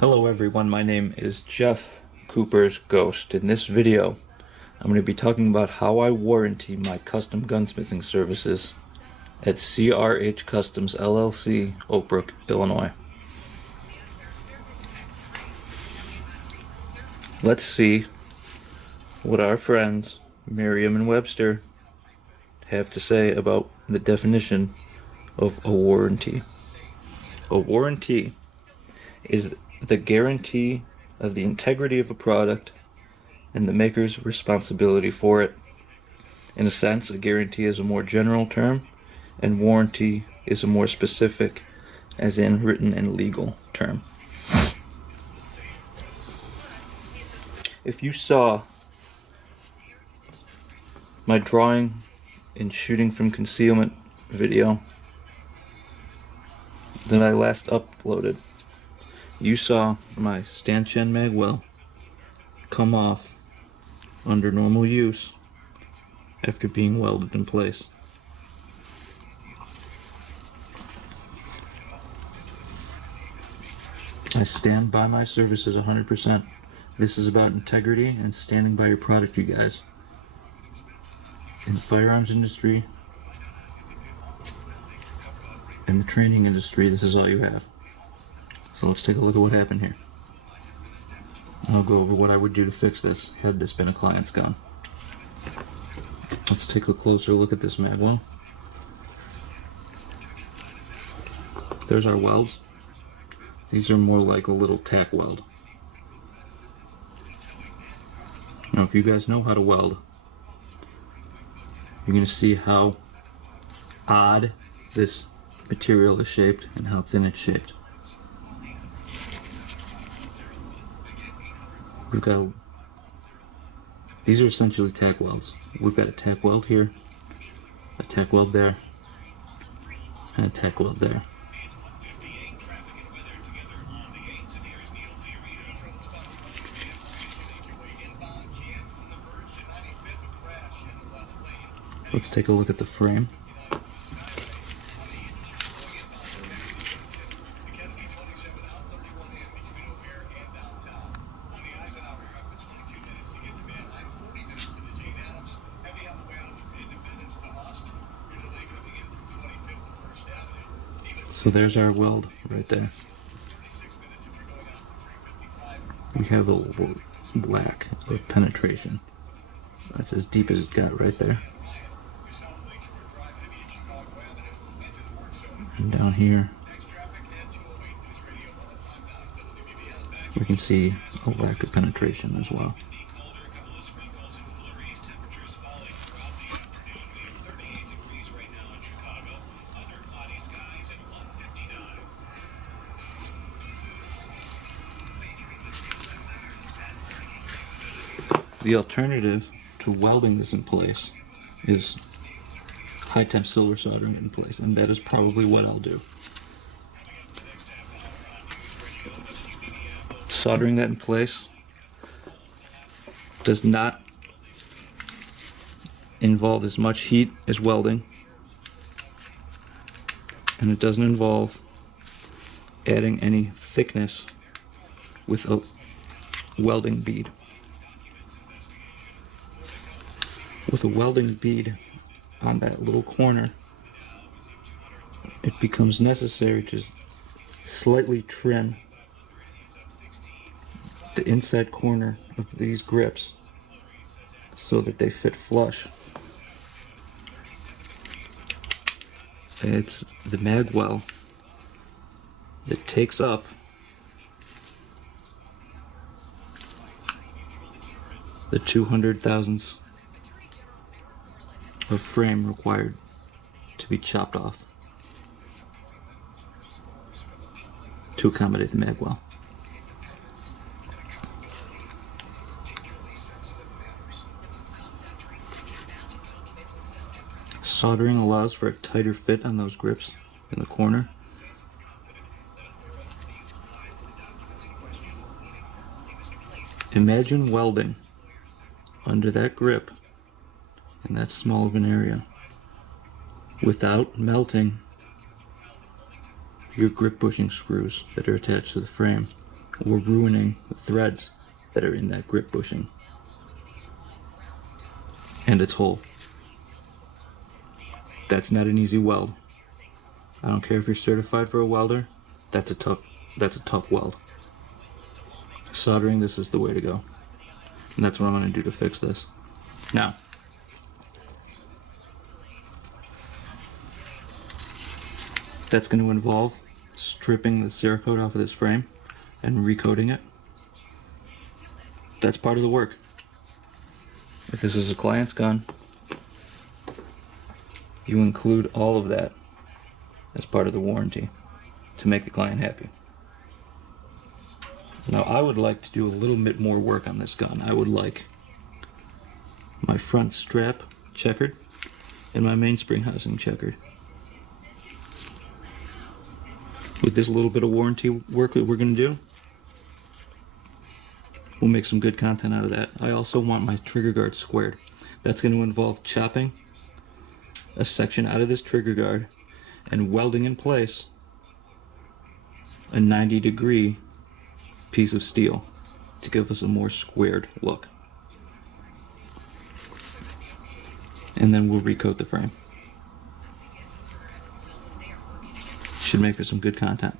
Hello everyone, my name is Jeff Cooper's Ghost. In this video, I'm going to be talking about how I warranty my custom gunsmithing services at CRH Customs LLC, Oak Brook, Illinois. Let's see what our friends Merriam and Webster have to say about the definition of a warranty. A warranty is the guarantee of the integrity of a product and the maker's responsibility for it. In a sense, a guarantee is a more general term, and warranty is a more specific, as in written and legal term. If you saw my drawing and shooting from concealment video that I last uploaded, you saw my stanchion magwell come off under normal use after being welded in place. I stand by my services 100%. This is about integrity and standing by your product, you guys. In the firearms industry, in the training industry, this is all you have. So let's take a look at what happened here. I'll go over what I would do to fix this had this been a client's gun. Let's take a closer look at this magwell. There's our welds. These are more like a little tack weld. Now if you guys know how to weld, you're going to see how odd this material is shaped and how thin it's shaped. These are essentially tack welds. We've got a tack weld here, a tack weld there, and a tack weld there. Let's take a look at the frame. So there's our weld right there. We have a black of penetration. That's as deep as it got right there. And down here, we can see a lack of penetration as well. The alternative to welding this in place is high temp silver soldering it in place, and that is probably what I'll do. Soldering that in place does not involve as much heat as welding, and it doesn't involve adding any thickness with a welding bead. With a welding bead on that little corner, it becomes necessary to slightly trim the inside corner of these grips so that they fit flush. It's the magwell that takes up the 200 thousandths of frame required to be chopped off to accommodate the magwell. Soldering allows for a tighter fit on those grips in the corner. Imagine welding under that grip in that small of an area without melting your grip bushing screws that are attached to the frame or ruining the threads that are in that grip bushing and its hole. That's not an easy weld. I don't care if you're certified for a welder, that's a tough weld. Soldering this is the way to go. And that's what I'm going to do to fix this. Now, that's going to involve stripping the Cerakote off of this frame and recoating it. That's part of the work. If this is a client's gun, you include all of that as part of the warranty to make the client happy. Now, I would like to do a little bit more work on this gun. I would like my front strap checkered and my mainspring housing checkered. With this little bit of warranty work that we're going to do, we'll make some good content out of that. I also want my trigger guard squared. That's going to involve chopping a section out of this trigger guard and welding in place a 90-degree piece of steel to give us a more squared look. And then we'll recoat the frame. Should make for some good content.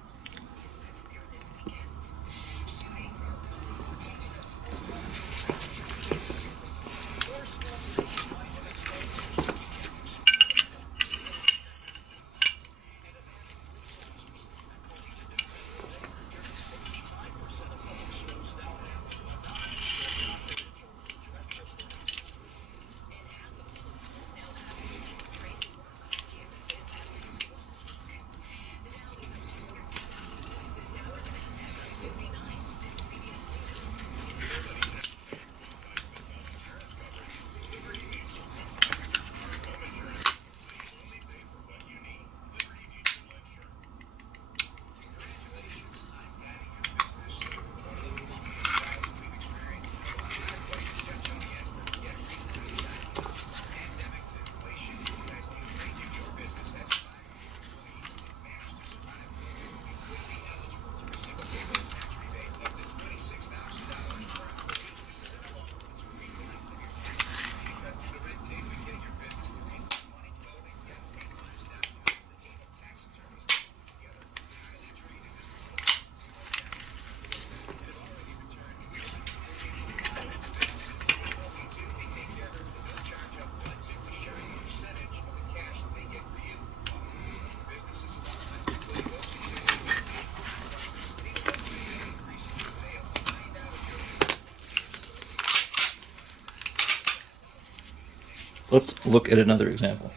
Let's look at another example.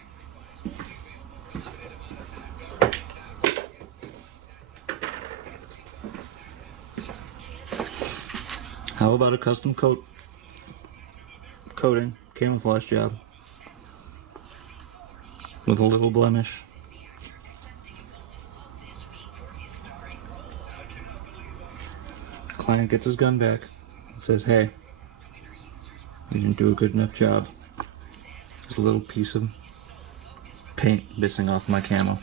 How about a custom coating camouflage job with a little blemish? Client gets his gun back and says, "Hey, you didn't do a good enough job. There's a little piece of paint missing off my camo."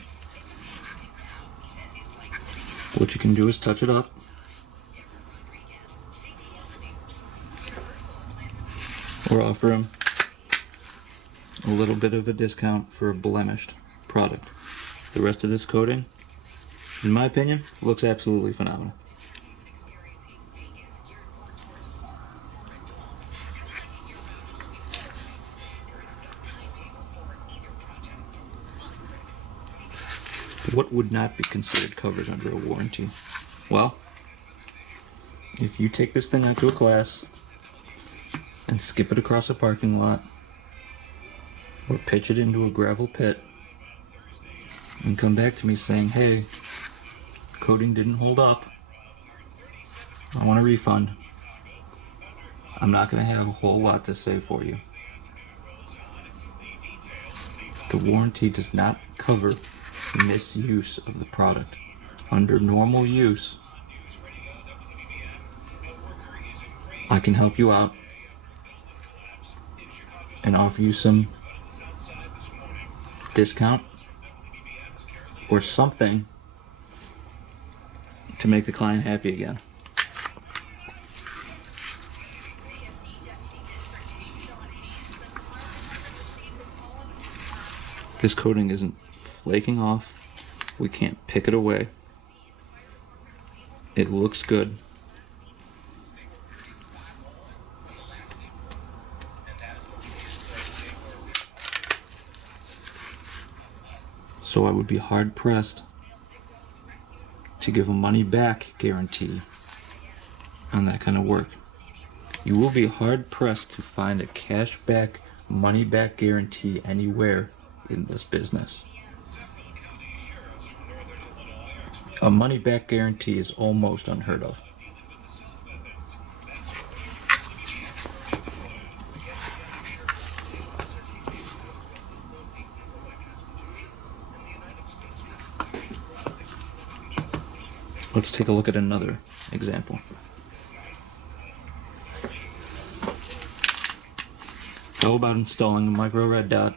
What you can do is touch it up, or offer him a little bit of a discount for a blemished product. The rest of this coating, in my opinion, looks absolutely phenomenal. What would not be considered covered under a warranty? Well, if you take this thing out to a class and skip it across a parking lot or pitch it into a gravel pit and come back to me saying, "Hey, coating didn't hold up, I want a refund," I'm not going to have a whole lot to say for you. The warranty does not cover misuse of the product. Under normal use, I can help you out and offer you some discount or something to make the client happy again. This coating isn't flaking off. We can't pick it away. It looks good. So I would be hard pressed to give a money back guarantee on that kind of work. You will be hard pressed to find a cash back, money back guarantee anywhere in this business. A money back guarantee is almost unheard of. Let's take a look at another example. How about installing a micro red dot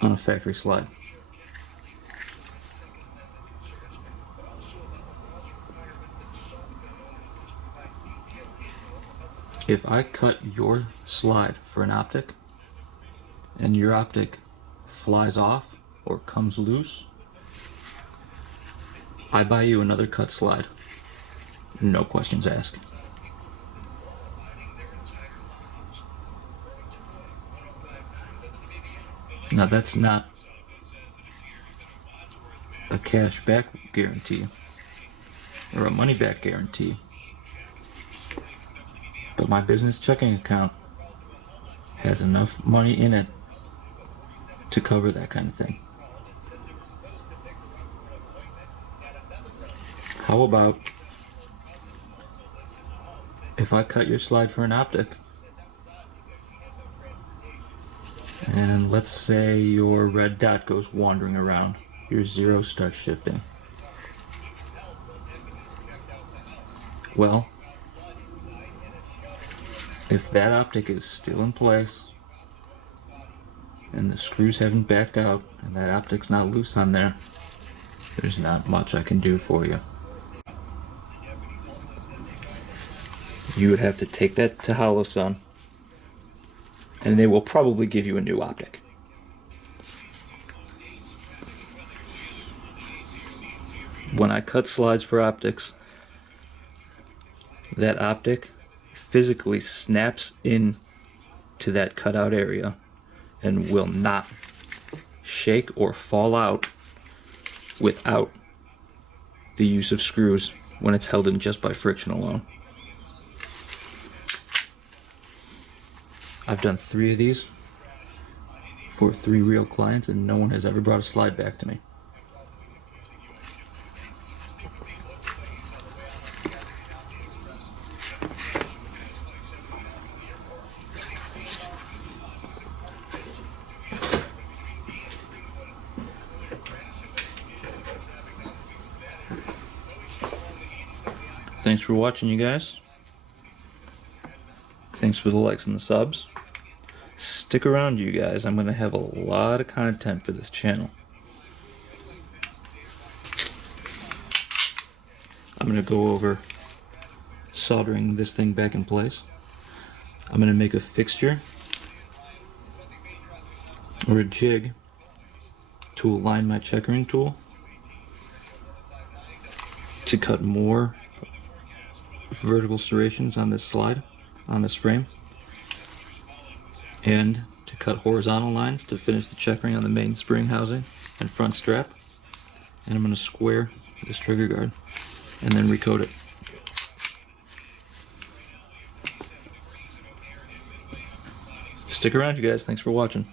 on a factory slide? If I cut your slide for an optic and your optic flies off or comes loose, I buy you another cut slide. No questions asked. Now that's not a cash back guarantee or a money back guarantee, but my business checking account has enough money in it to cover that kind of thing. How about if I cut your slide for an optic and let's say your red dot goes wandering around, your zero starts shifting. Well, if that optic is still in place and the screws haven't backed out and that optic's not loose on there, there's not much I can do for you. You would have to take that to HoloSun and they will probably give you a new optic. When I cut slides for optics, that optic physically snaps in to that cutout area and will not shake or fall out without the use of screws when it's held in just by friction alone. I've done 3 of these for 3 real clients and no one has ever brought a slide back to me. Thanks for watching, you guys. Thanks for the likes and the subs. Stick around, you guys. I'm going to have a lot of content for this channel. I'm going to go over soldering this thing back in place. I'm going to make a fixture or a jig to align my checkering tool to cut more vertical serrations on this slide, on this frame, and to cut horizontal lines to finish the checkering on the main spring housing and front strap. And I'm going to square this trigger guard and then recoat it. Stick around, you guys. Thanks for watching.